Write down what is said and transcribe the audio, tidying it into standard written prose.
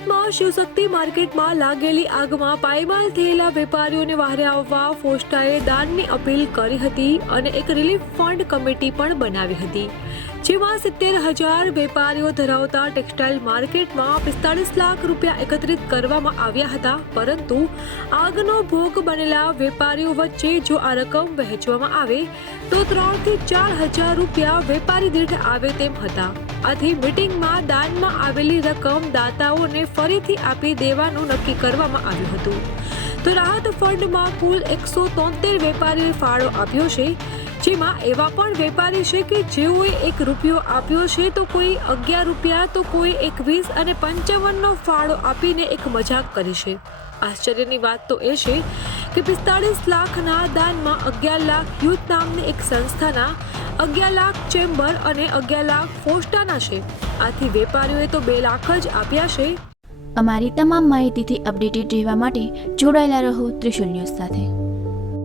સુરતમાં શિવશક્તિ માર્કેટમાં લાગેલી આગમાં પાયમાલ થયેલા વેપારીઓને વહારે આવવા ફોસ્ટાએ દાનની અપીલ કરી હતી અને એક રિલીફ ફંડ કમિટી પણ બનાવી હતી, જેમાં 70,000 વેપારીઓ ધરાવતા ટેક્સટાઇલ માર્કેટમાં 45 લાખ રૂપિયા એકત્રિત કરવામાં આવ્યા હતા. પરંતુ આગનો ભોગ બનેલા વેપારીઓ વચ્ચે જો આ રકમ વહેંચવામાં આવે તો 3,000 થી 4,000 રૂપિયા વેપારી દીઠ આવે તેમ હતા. આથી મીટિંગમાં દાનમાં આવેલી રકમ દાતાઓને ફરીથી આપી દેવાનું નક્કી કરવામાં આવ્યું હતું. તો રાહત ફંડમાં કુલ 173 વેપારીએ ફાળો આપ્યો છે, જેમાં એવા પણ વેપારી છે કે જેઓએ ₹1 આપ્યો છે, તો કોઈ 11 રૂપિયા, તો કોઈ 21 અને 55નો ફાળો આપીને એક મજાક કરી છે. આશ્ચર્યની વાત તો એ છે કે 45 લાખના દાનમાં 11 લાખ યુથ નામની એક સંસ્થાના, 11 લાખ ચેમ્બર અને 11 લાખ ફોસ્ટાના છે. આથી વેપારીઓએ તો 2 લાખ જ આપ્યા છે. અમારી તમામ માહિતીથી અપડેટેડ રહેવા માટે જોડાયેલા રહો ત્રિશુલ ન્યૂઝ સાથે.